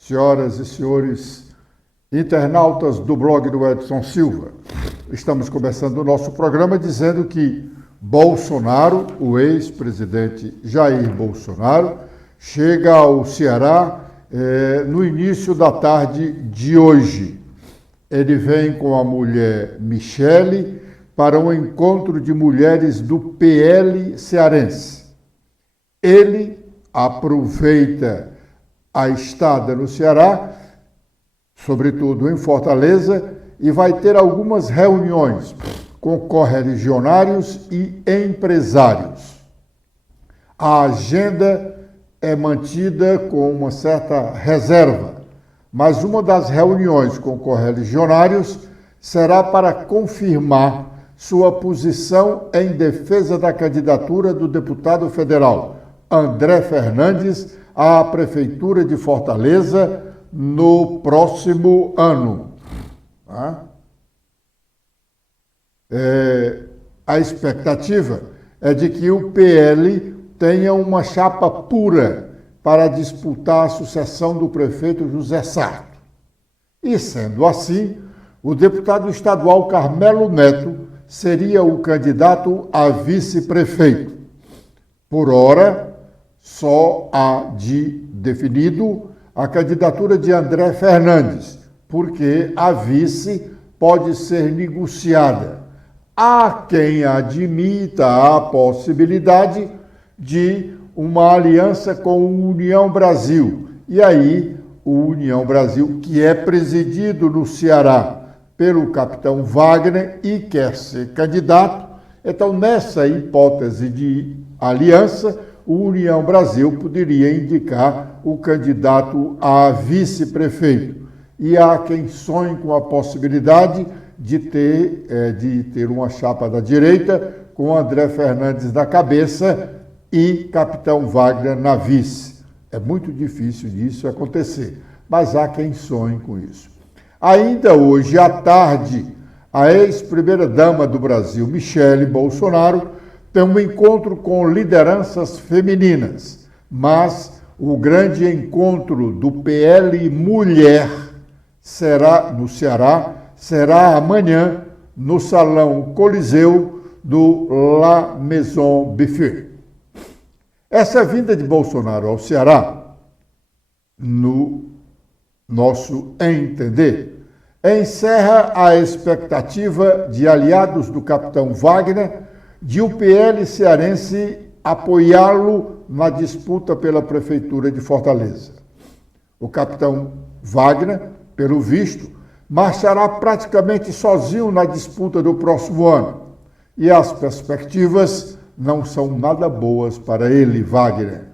senhoras e senhores internautas do blog do Edson Silva. Estamos começando o nosso programa dizendo que Bolsonaro, o ex-presidente Jair Bolsonaro, chega ao Ceará no início da tarde de hoje. Ele vem com a mulher Michele para um encontro de mulheres do PL cearense. Ele aproveita a estada no Ceará, sobretudo em Fortaleza, e vai ter algumas reuniões com correligionários e empresários. A agenda é mantida com uma certa reserva, mas uma das reuniões com correligionários será para confirmar sua posição em defesa da candidatura do deputado federal André Fernandes à Prefeitura de Fortaleza no próximo ano. A expectativa é de que o PL tenha uma chapa pura para disputar a sucessão do prefeito José Sarto. E, sendo assim, o deputado estadual Carmelo Neto seria o candidato a vice-prefeito. Por ora, só há de definido a candidatura de André Fernandes, porque a vice pode ser negociada. Há quem admita a possibilidade de uma aliança com o União Brasil. E aí, o União Brasil, que é presidido no Ceará pelo capitão Wagner e quer ser candidato, então, nessa hipótese de aliança, o União Brasil poderia indicar o candidato a vice-prefeito. E há quem sonhe com a possibilidade de ter uma chapa da direita com André Fernandes na cabeça e capitão Wagner na vice. É muito difícil disso acontecer, mas há quem sonhe com isso. Ainda hoje à tarde, a ex-primeira-dama do Brasil, Michele Bolsonaro, tem um encontro com lideranças femininas, mas o grande encontro do PL Mulher no Ceará será amanhã no Salão Coliseu do La Maison Buffet. Essa vinda de Bolsonaro ao Ceará, no nosso entender, encerra a expectativa de aliados do capitão Wagner de o PL cearense apoiá-lo na disputa pela Prefeitura de Fortaleza. O capitão Wagner, pelo visto, marchará praticamente sozinho na disputa do próximo ano. E as perspectivas não são nada boas para ele, Wagner.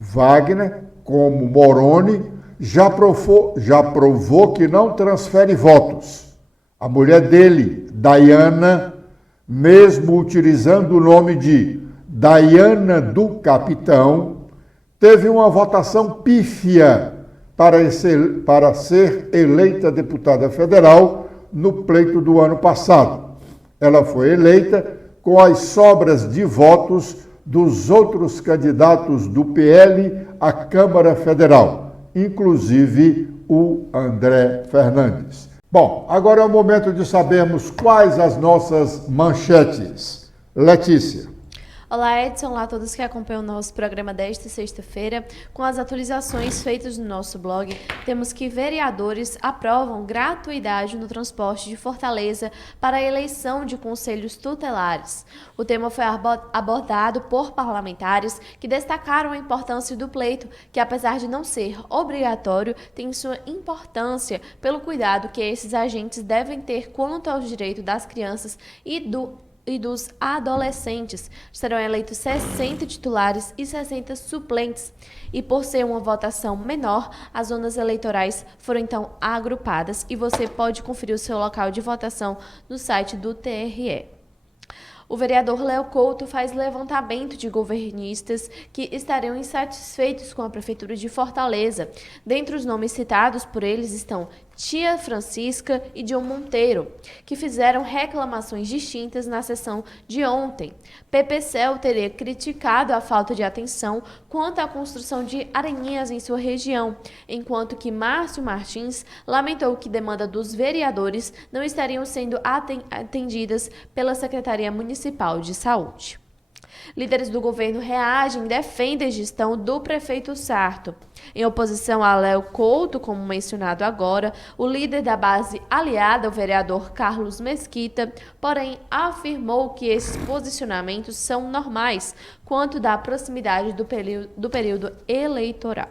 Wagner, como Moroni, já provou que não transfere votos. A mulher dele, Dayana, mesmo utilizando o nome de Dayana do Capitão, teve uma votação pífia para ser eleita deputada federal no pleito do ano passado. Ela foi eleita com as sobras de votos dos outros candidatos do PL à Câmara Federal, inclusive o André Fernandes. Bom, agora é o momento de sabermos quais as nossas manchetes. Letícia. Olá, Edson. Olá a todos que acompanham o nosso programa desta sexta-feira. Com as atualizações feitas no nosso blog, temos que vereadores aprovam gratuidade no transporte de Fortaleza para a eleição de conselhos tutelares. O tema foi abordado por parlamentares que destacaram a importância do pleito, que apesar de não ser obrigatório, tem sua importância pelo cuidado que esses agentes devem ter quanto aos direitos das crianças e dos adolescentes. Serão eleitos 60 titulares e 60 suplentes. E por ser uma votação menor, as zonas eleitorais foram então agrupadas e você pode conferir o seu local de votação no site do TRE. O vereador Léo Couto faz levantamento de governistas que estarão insatisfeitos com a Prefeitura de Fortaleza. Dentre os nomes citados por eles estão Tia Francisca e John Monteiro, que fizeram reclamações distintas na sessão de ontem. PPCEL teria criticado a falta de atenção quanto à construção de areninhas em sua região, enquanto que Márcio Martins lamentou que demanda dos vereadores não estariam sendo atendidas pela Secretaria Municipal de Saúde. Líderes do governo reagem e defendem a gestão do prefeito Sarto. Em oposição a Léo Couto, como mencionado agora, o líder da base aliada, o vereador Carlos Mesquita, porém afirmou que esses posicionamentos são normais quanto da proximidade do período eleitoral.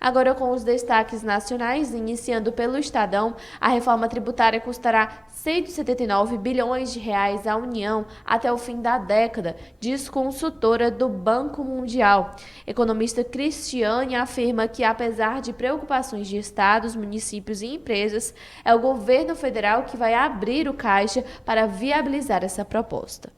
Agora com os destaques nacionais, iniciando pelo Estadão, a reforma tributária custará 179 bilhões de reais à União até o fim da década, diz consultora do Banco Mundial. Economista Cristiane afirma que, apesar de preocupações de estados, municípios e empresas, é o governo federal que vai abrir o caixa para viabilizar essa proposta.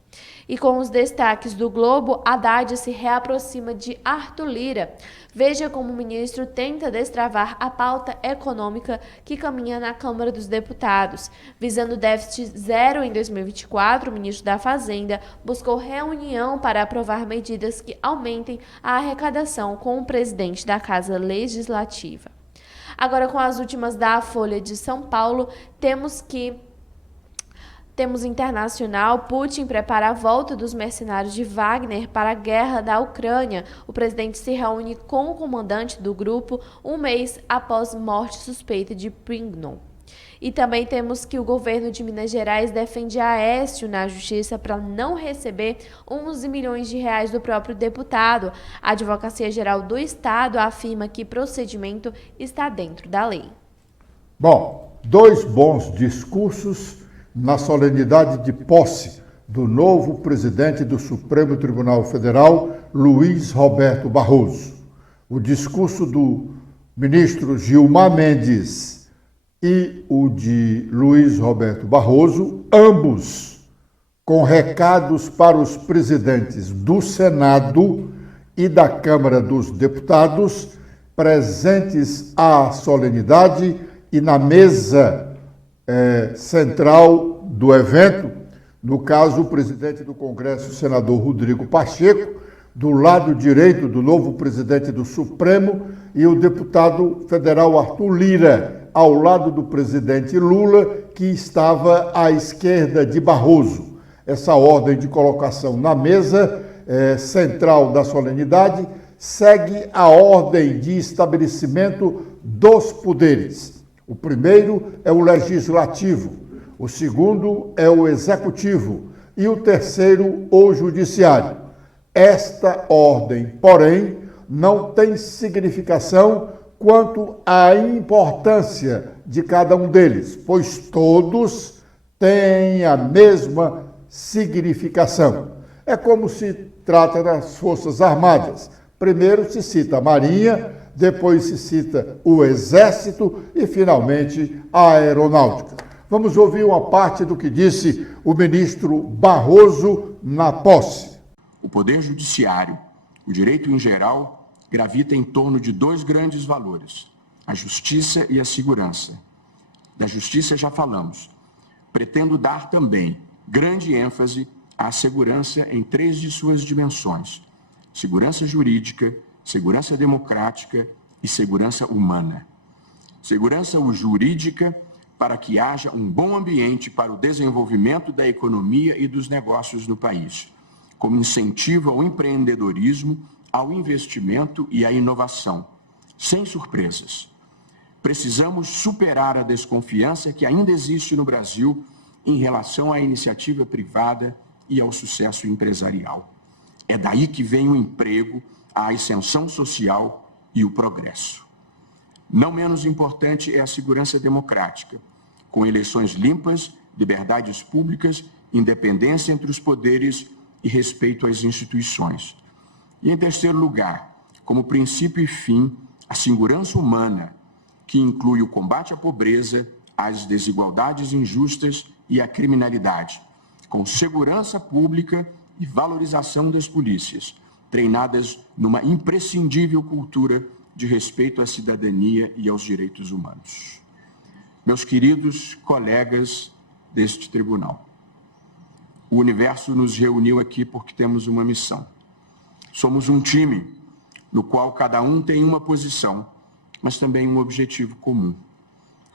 E com os destaques do Globo, Haddad se reaproxima de Arthur Lira. Veja como o ministro tenta destravar a pauta econômica que caminha na Câmara dos Deputados. Visando déficit zero em 2024, o ministro da Fazenda buscou reunião para aprovar medidas que aumentem a arrecadação com o presidente da Casa Legislativa. Agora, com as últimas da Folha de São Paulo, temos internacional, Putin prepara a volta dos mercenários de Wagner para a guerra da Ucrânia. O presidente se reúne com o comandante do grupo um mês após morte suspeita de Prigozhin. E também temos que o governo de Minas Gerais defende Aécio na justiça para não receber 11 milhões de reais do próprio deputado. A Advocacia Geral do Estado afirma que o procedimento está dentro da lei. Bom, 2 bons discursos na solenidade de posse do novo presidente do Supremo Tribunal Federal, Luiz Roberto Barroso. O discurso do ministro Gilmar Mendes e o de Luiz Roberto Barroso, ambos com recados para os presidentes do Senado e da Câmara dos Deputados, presentes à solenidade e na mesa central do evento, no caso, o presidente do Congresso, o senador Rodrigo Pacheco, do lado direito do novo presidente do Supremo, e o deputado federal Arthur Lira, ao lado do presidente Lula, que estava à esquerda de Barroso. Essa ordem de colocação na mesa central da solenidade segue a ordem de estabelecimento dos poderes. O primeiro é o legislativo, o segundo é o executivo e o terceiro o judiciário. Esta ordem, porém, não tem significação quanto à importância de cada um deles, pois todos têm a mesma significação. É como se trata das Forças Armadas. Primeiro se cita a Marinha, depois se cita o Exército e, finalmente, a Aeronáutica. Vamos ouvir uma parte do que disse o ministro Barroso na posse. O Poder Judiciário, o direito em geral, gravita em torno de 2 grandes valores, a justiça e a segurança. Da justiça já falamos. Pretendo dar também grande ênfase à segurança em 3 de suas dimensões: segurança jurídica, segurança democrática e segurança humana. Segurança jurídica para que haja um bom ambiente para o desenvolvimento da economia e dos negócios no país, como incentivo ao empreendedorismo, ao investimento e à inovação, sem surpresas. Precisamos superar a desconfiança que ainda existe no Brasil em relação à iniciativa privada e ao sucesso empresarial. É daí que vem o emprego, a ascensão social e o progresso. Não menos importante é a segurança democrática, com eleições limpas, liberdades públicas, independência entre os poderes e respeito às instituições. E, em terceiro lugar, como princípio e fim, a segurança humana, que inclui o combate à pobreza, às desigualdades injustas e à criminalidade, com segurança pública e valorização das polícias, treinadas numa imprescindível cultura de respeito à cidadania e aos direitos humanos. meus queridos colegas deste tribunal, o universo nos reuniu aqui porque temos uma missão. Somos um time no qual cada um tem uma posição, mas também um objetivo comum.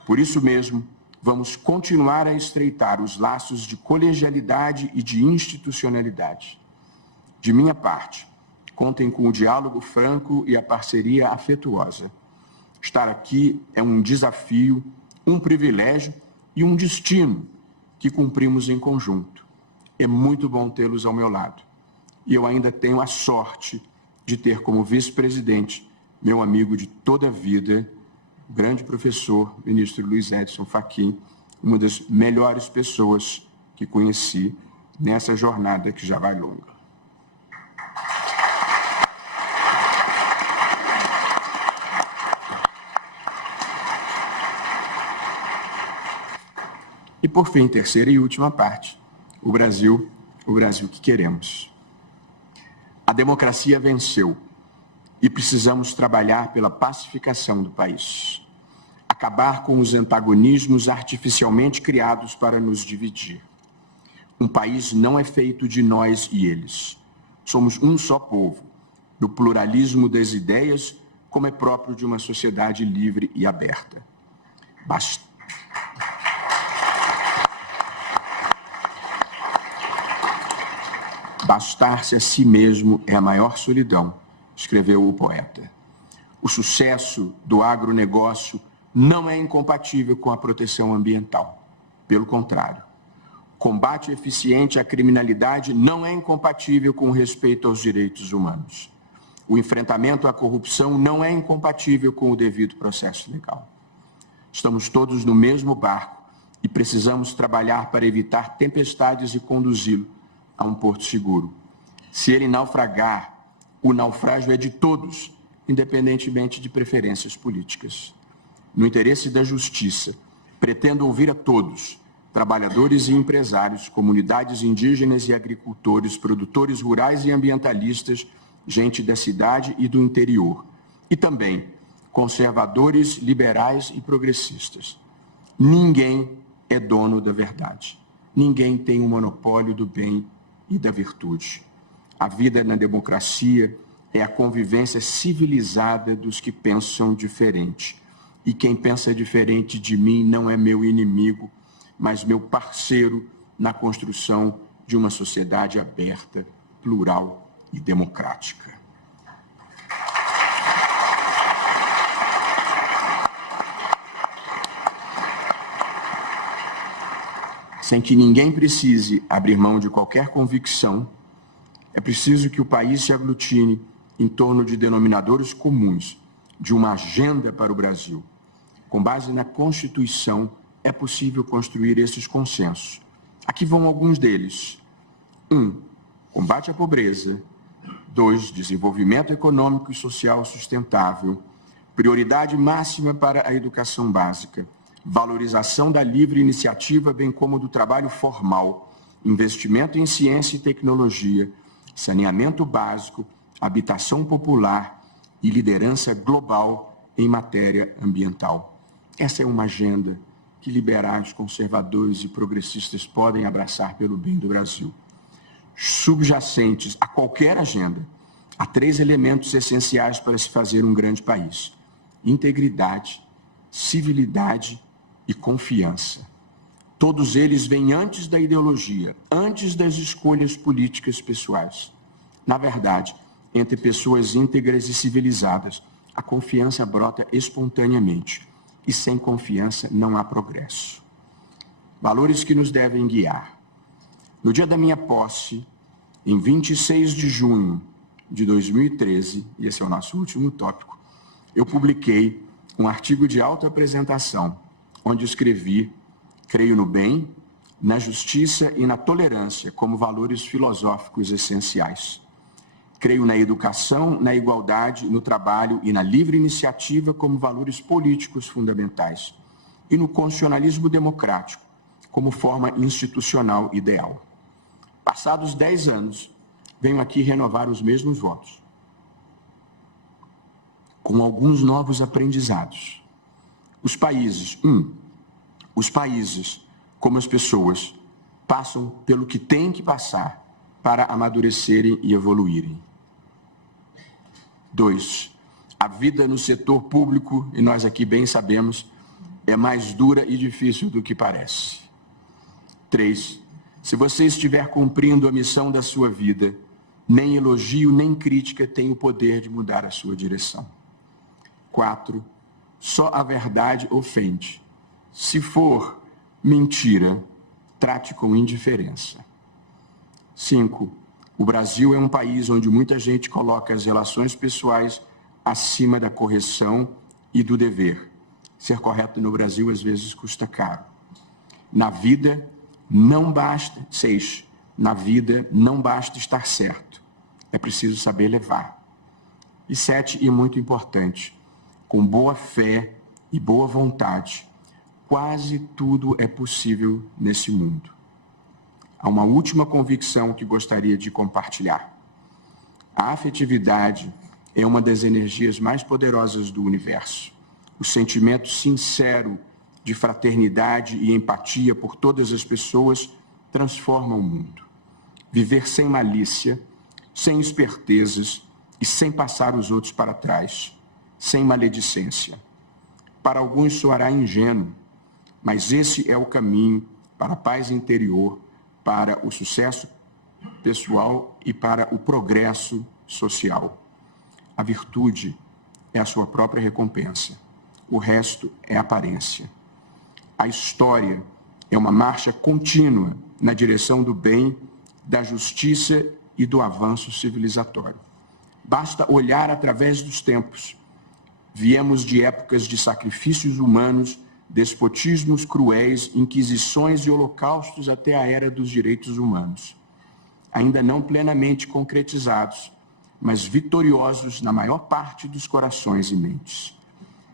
Por isso mesmo, vamos continuar a estreitar os laços de colegialidade e de institucionalidade. De minha parte, contem com o diálogo franco e a parceria afetuosa. Estar aqui é um desafio, um privilégio e um destino que cumprimos em conjunto. É muito bom tê-los ao meu lado. E eu ainda tenho a sorte de ter como vice-presidente meu amigo de toda a vida, o grande professor, ministro Luiz Edson Fachin, uma das melhores pessoas que conheci nessa jornada que já vai longa. E, por fim, terceira e última parte, o Brasil que queremos. A democracia venceu e precisamos trabalhar pela pacificação do país. Acabar com os antagonismos artificialmente criados para nos dividir. Um país não é feito de nós e eles. Somos um só povo, do pluralismo das ideias, como é próprio de uma sociedade livre e aberta. Bastar-se a si mesmo é a maior solidão, escreveu o poeta. O sucesso do agronegócio não é incompatível com a proteção ambiental. Pelo contrário, combate eficiente à criminalidade não é incompatível com o respeito aos direitos humanos. O enfrentamento à corrupção não é incompatível com o devido processo legal. Estamos todos no mesmo barco e precisamos trabalhar para evitar tempestades e conduzi-lo a um porto seguro. Se ele naufragar, o naufrágio é de todos, independentemente de preferências políticas. No interesse da justiça, pretendo ouvir a todos, trabalhadores e empresários, comunidades indígenas e agricultores, produtores rurais e ambientalistas, gente da cidade e do interior, e também conservadores, liberais e progressistas. Ninguém é dono da verdade. Ninguém tem o monopólio do bem e da virtude. A vida na democracia é a convivência civilizada dos que pensam diferente. E quem pensa diferente de mim não é meu inimigo, mas meu parceiro na construção de uma sociedade aberta, plural e democrática. Sem que ninguém precise abrir mão de qualquer convicção, é preciso que o país se aglutine em torno de denominadores comuns, de uma agenda para o Brasil. Com base na Constituição, é possível construir esses consensos. Aqui vão alguns deles. 1. Combate à pobreza. 2. Desenvolvimento econômico e social sustentável. Prioridade máxima para a educação básica. Valorização da livre iniciativa, bem como do trabalho formal, investimento em ciência e tecnologia, saneamento básico, habitação popular e liderança global em matéria ambiental. Essa é uma agenda que liberais, conservadores e progressistas podem abraçar pelo bem do Brasil. Subjacentes a qualquer agenda, há 3 elementos essenciais para se fazer um grande país: integridade, civilidade e confiança. Todos eles vêm antes da ideologia, antes das escolhas políticas pessoais. Na verdade, entre pessoas íntegras e civilizadas, a confiança brota espontaneamente. E sem confiança não há progresso. Valores que nos devem guiar. No dia da minha posse, em 26 de junho de 2013, e esse é o nosso último tópico, eu publiquei um artigo de autoapresentação, onde escrevi: creio no bem, na justiça e na tolerância como valores filosóficos essenciais. Creio na educação, na igualdade, no trabalho e na livre iniciativa como valores políticos fundamentais. E no constitucionalismo democrático como forma institucional ideal. Passados 10 anos, venho aqui renovar os mesmos votos, com alguns novos aprendizados. Os países, os países, como as pessoas, passam pelo que têm que passar para amadurecerem e evoluírem. 2. A vida no setor público, e nós aqui bem sabemos, é mais dura e difícil do que parece. 3. Se você estiver cumprindo a missão da sua vida, nem elogio nem crítica tem o poder de mudar a sua direção. 4. Só a verdade ofende. Se for mentira, trate com indiferença. 5. O Brasil é um país onde muita gente coloca as relações pessoais acima da correção e do dever. Ser correto no Brasil às vezes custa caro. Na vida não basta, 6. Na vida não basta estar certo. É preciso saber levar. E 7, e muito importante, com boa fé e boa vontade, quase tudo é possível nesse mundo. Há uma última convicção que gostaria de compartilhar. A afetividade é uma das energias mais poderosas do universo. O sentimento sincero de fraternidade e empatia por todas as pessoas transforma o mundo. Viver sem malícia, sem espertezas e sem passar os outros para trás, sem maledicência. Para alguns soará ingênuo, mas esse é o caminho para a paz interior, para o sucesso pessoal e para o progresso social. A virtude é a sua própria recompensa. O resto é aparência. A história é uma marcha contínua na direção do bem, da justiça e do avanço civilizatório. Basta olhar através dos tempos. Viemos de épocas de sacrifícios humanos, despotismos cruéis, inquisições e holocaustos até a era dos direitos humanos. Ainda não plenamente concretizados, mas vitoriosos na maior parte dos corações e mentes.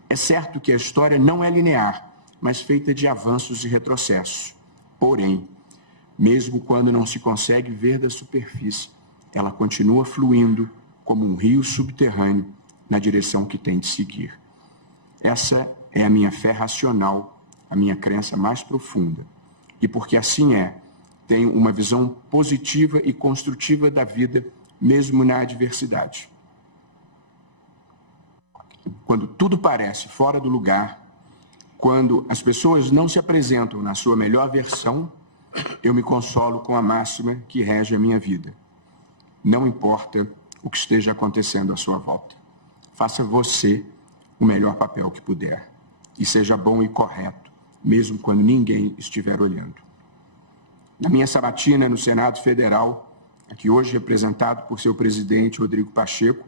É certo que a história não é linear, mas feita de avanços e retrocessos. Porém, mesmo quando não se consegue ver da superfície, ela continua fluindo como um rio subterrâneo na direção que tem de seguir. Essa é a minha fé racional, a minha crença mais profunda. E porque assim é, tenho uma visão positiva e construtiva da vida, mesmo na adversidade. Quando tudo parece fora do lugar, quando as pessoas não se apresentam na sua melhor versão, eu me consolo com a máxima que rege a minha vida. Não importa o que esteja acontecendo à sua volta. Faça você o melhor papel que puder. E seja bom e correto, mesmo quando ninguém estiver olhando. Na minha sabatina no Senado Federal, aqui hoje representado por seu presidente Rodrigo Pacheco,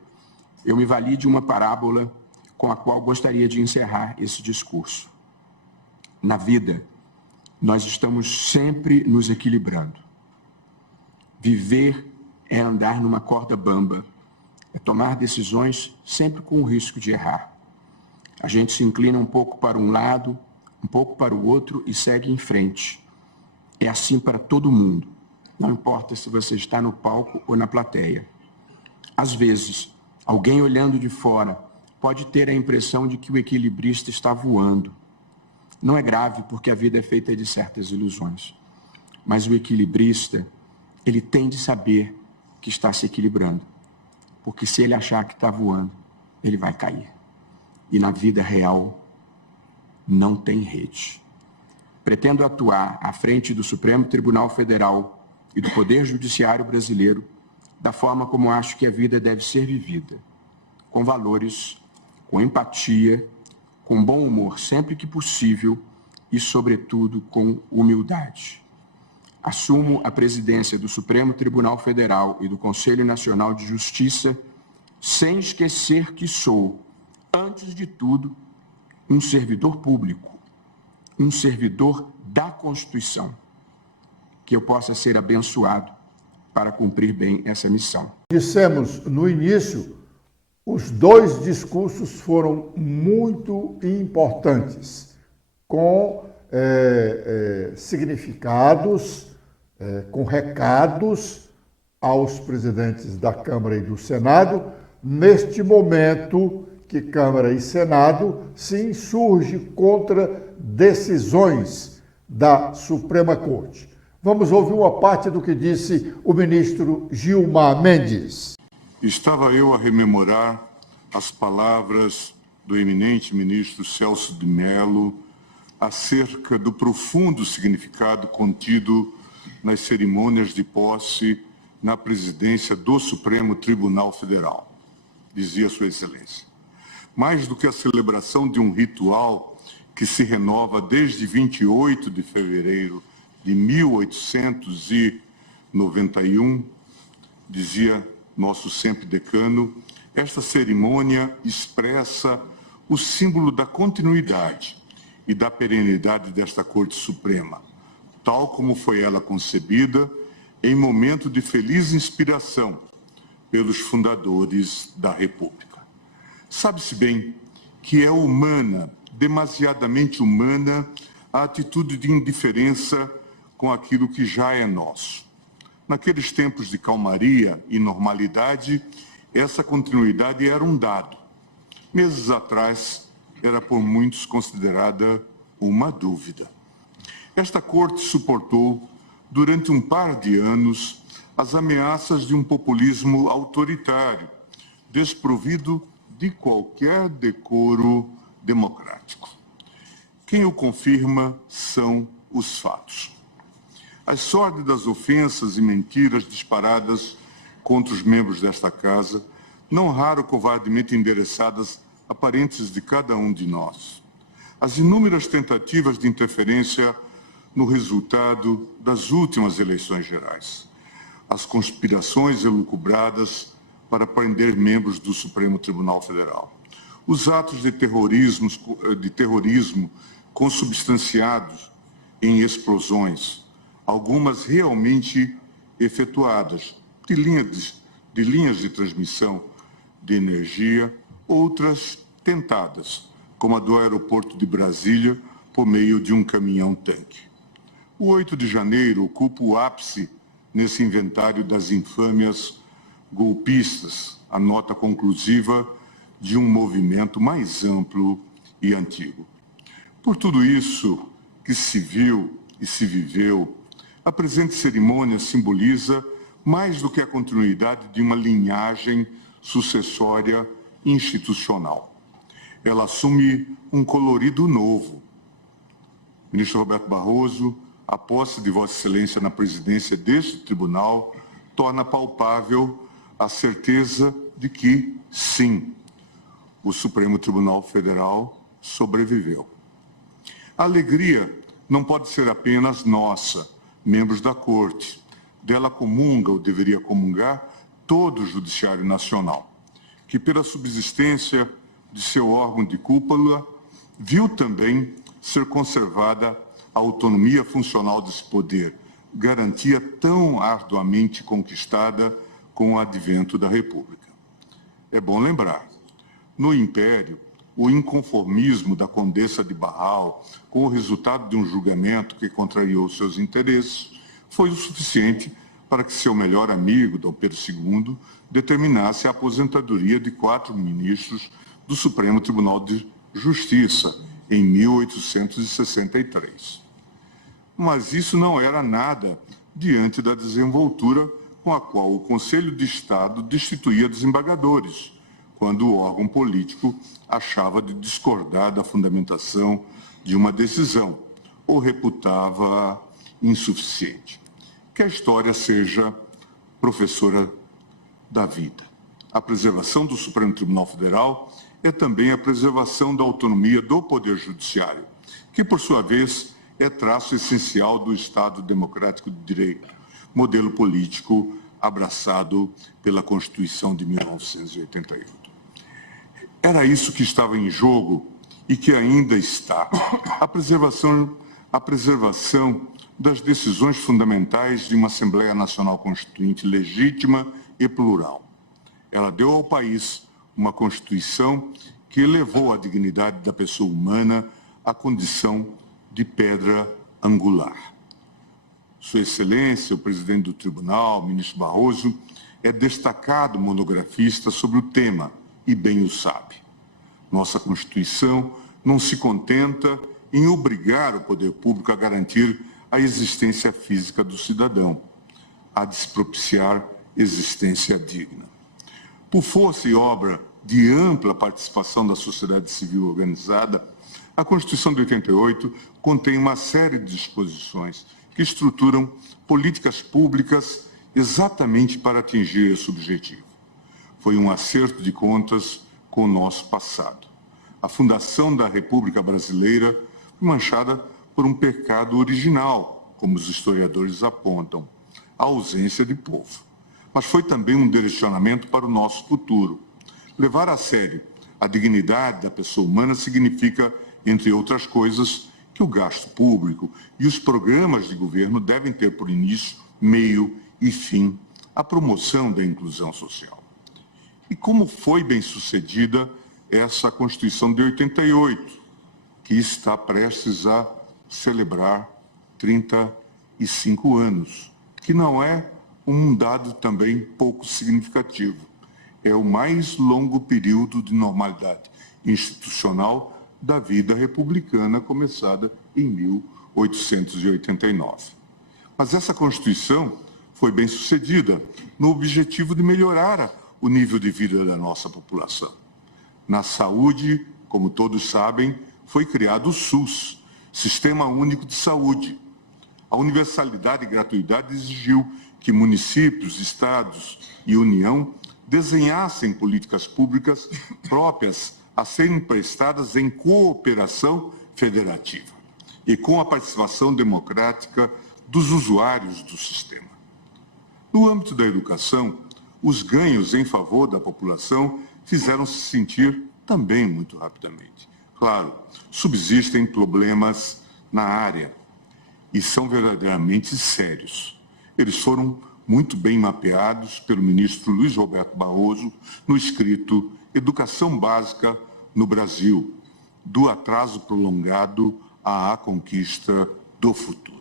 eu me vali de uma parábola com a qual gostaria de encerrar esse discurso. Na vida, nós estamos sempre nos equilibrando. Viver é andar numa corda bamba, é tomar decisões sempre com o risco de errar. A gente se inclina um pouco para um lado, um pouco para o outro e segue em frente. É assim para todo mundo. Não importa se você está no palco ou na plateia. Às vezes, alguém olhando de fora pode ter a impressão de que o equilibrista está voando. Não é grave, porque a vida é feita de certas ilusões. Mas o equilibrista, ele tem de saber que está se equilibrando. Porque se ele achar que está voando, ele vai cair. E na vida real, não tem rede. Pretendo atuar à frente do Supremo Tribunal Federal e do Poder Judiciário brasileiro da forma como acho que a vida deve ser vivida, com valores, com empatia, com bom humor sempre que possível e, sobretudo, com humildade. Assumo a presidência do Supremo Tribunal Federal e do Conselho Nacional de Justiça sem esquecer que sou, antes de tudo, um servidor público, um servidor da Constituição, que eu possa ser abençoado para cumprir bem essa missão. Dissemos no início, os dois discursos foram muito importantes, com significados, com recados aos presidentes da Câmara e do Senado, neste momento que Câmara e Senado se insurgem contra decisões da Suprema Corte. Vamos ouvir uma parte do que disse o ministro Gilmar Mendes. Estava eu a rememorar as palavras do eminente ministro Celso de Mello acerca do profundo significado contido nas cerimônias de posse na presidência do Supremo Tribunal Federal. Dizia Sua Excelência: mais do que a celebração de um ritual que se renova desde 28 de fevereiro de 1891, dizia nosso sempre decano, esta cerimônia expressa o símbolo da continuidade e da perenidade desta Corte Suprema, tal como foi ela concebida em momento de feliz inspiração pelos fundadores da República. Sabe-se bem que é humana, demasiadamente humana, a atitude de indiferença com aquilo que já é nosso. Naqueles tempos de calmaria e normalidade, essa continuidade era um dado. Meses atrás, era por muitos considerada uma dúvida. Esta corte suportou, durante um par de anos, as ameaças de um populismo autoritário, desprovido de qualquer decoro democrático. Quem o confirma são os fatos. As sórdidas ofensas e mentiras disparadas contra os membros desta casa, não raro covardemente endereçadas a parentes de cada um de nós. As inúmeras tentativas de interferência no resultado das últimas eleições gerais. As conspirações elucubradas para prender membros do Supremo Tribunal Federal. Os atos de terrorismo consubstanciados em explosões, algumas realmente efetuadas de linhas de transmissão de energia, outras tentadas, como a do aeroporto de Brasília, por meio de um caminhão-tanque. O 8 de janeiro ocupa o ápice nesse inventário das infâmias golpistas, a nota conclusiva de um movimento mais amplo e antigo. Por tudo isso que se viu e se viveu, a presente cerimônia simboliza mais do que a continuidade de uma linhagem sucessória institucional. Ela assume um colorido novo. Ministro Roberto Barroso, a posse de Vossa Excelência na presidência deste tribunal torna palpável a certeza de que, sim, o Supremo Tribunal Federal sobreviveu. A alegria não pode ser apenas nossa, membros da Corte. Dela comunga, ou deveria comungar, todo o Judiciário Nacional, que pela subsistência de seu órgão de cúpula, viu também ser conservada a autonomia funcional desse poder, garantia tão arduamente conquistada com o advento da República. É bom lembrar, no Império, o inconformismo da Condessa de Barral, com o resultado de um julgamento que contrariou seus interesses, foi o suficiente para que seu melhor amigo, Dom Pedro II, determinasse a aposentadoria de 4 ministros do Supremo Tribunal de Justiça, em 1863. Mas isso não era nada diante da desenvoltura com a qual o Conselho de Estado destituía desembargadores, quando o órgão político achava de discordar da fundamentação de uma decisão ou reputava insuficiente. Que a história seja professora da vida. A preservação do Supremo Tribunal Federal é também a preservação da autonomia do Poder Judiciário, que, por sua vez, é traço essencial do Estado Democrático de Direito, modelo político abraçado pela Constituição de 1988. Era isso que estava em jogo e que ainda está. A preservação das decisões fundamentais de uma Assembleia Nacional Constituinte legítima e plural. Ela deu ao país uma Constituição que elevou a dignidade da pessoa humana à condição de pedra angular. Sua Excelência, o presidente do Tribunal, ministro Barroso, é destacado monografista sobre o tema, e bem o sabe. Nossa Constituição não se contenta em obrigar o poder público a garantir a existência física do cidadão, a despropiciar existência digna. Por força e obra de ampla participação da sociedade civil organizada, a Constituição de 88 contém uma série de disposições que estruturam políticas públicas exatamente para atingir esse objetivo. Foi um acerto de contas com o nosso passado. A fundação da República Brasileira foi manchada por um pecado original, como os historiadores apontam, a ausência de povo. Mas foi também um direcionamento para o nosso futuro. Levar a sério a dignidade da pessoa humana significa, entre outras coisas, que o gasto público e os programas de governo devem ter por início, meio e fim a promoção da inclusão social. E como foi bem sucedida essa Constituição de 88, que está prestes a celebrar 35 anos, que não é um dado também pouco significativo. É o mais longo período de normalidade institucional da vida republicana, começada em 1889. Mas essa Constituição foi bem sucedida no objetivo de melhorar o nível de vida da nossa população. Na saúde, como todos sabem, foi criado o SUS, Sistema Único de Saúde. A universalidade e gratuidade exigiu que municípios, estados e União desenhassem políticas públicas próprias a serem prestadas em cooperação federativa e com a participação democrática dos usuários do sistema. No âmbito da educação, os ganhos em favor da população fizeram-se sentir também muito rapidamente. Claro, subsistem problemas na área e são verdadeiramente sérios. Eles foram muito bem mapeados pelo ministro Luiz Roberto Barroso no escrito Educação Básica no Brasil, do atraso prolongado à conquista do futuro.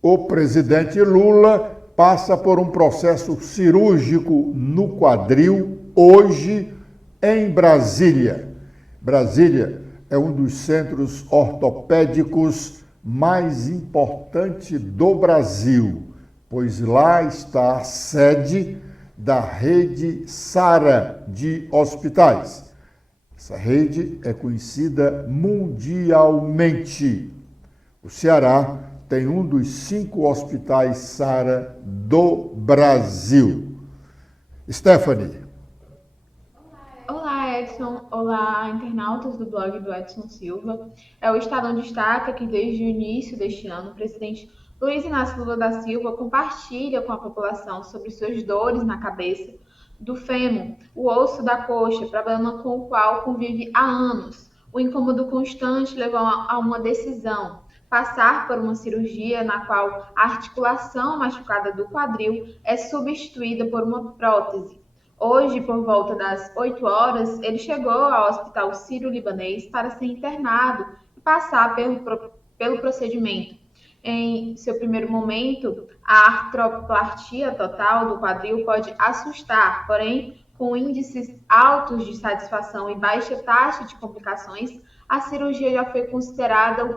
O presidente Lula passa por um processo cirúrgico no quadril hoje em Brasília. Brasília é um dos centros ortopédicos mais importantes do Brasil, pois lá está a sede da rede Sara de hospitais. Essa rede é conhecida mundialmente. O Ceará tem um dos 5 hospitais Sara do Brasil. Stephanie. Olá, Edson. Olá, internautas do blog do Edson Silva. O Estadão destaca que desde o início deste ano, o presidente Luiz Inácio Lula da Silva compartilha com a população sobre suas dores na cabeça do fêmur, o osso da coxa, problema com o qual convive há anos. O incômodo constante levou a uma decisão: passar por uma cirurgia na qual a articulação machucada do quadril é substituída por uma prótese. Hoje, por volta das 8 horas, ele chegou ao Hospital Sírio-Libanês para ser internado e passar pelo procedimento. Em seu primeiro momento, a artroplastia total do quadril pode assustar, porém, com índices altos de satisfação e baixa taxa de complicações, a cirurgia já foi considerada o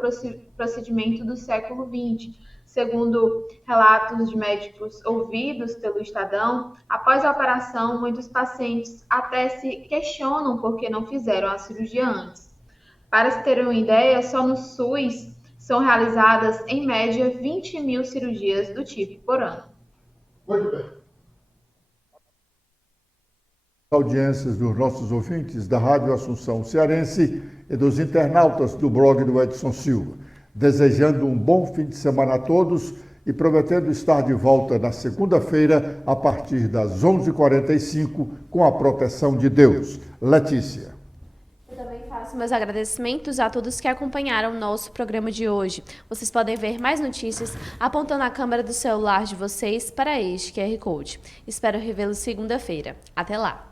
procedimento do século XX. Segundo relatos de médicos ouvidos pelo Estadão, após a operação, muitos pacientes até se questionam por que não fizeram a cirurgia antes. Para se terem uma ideia, só no SUS são realizadas, em média, 20 mil cirurgias do tipo por ano. Muito bem. Audiências dos nossos ouvintes da Rádio Assunção Cearense e dos internautas do blog do Edson Silva. Desejando um bom fim de semana a todos e prometendo estar de volta na segunda-feira a partir das 11h45 com a proteção de Deus. Letícia. Eu também faço meus agradecimentos a todos que acompanharam o nosso programa de hoje. Vocês podem ver mais notícias apontando a câmera do celular de vocês para este QR Code. Espero revê-los segunda-feira. Até lá!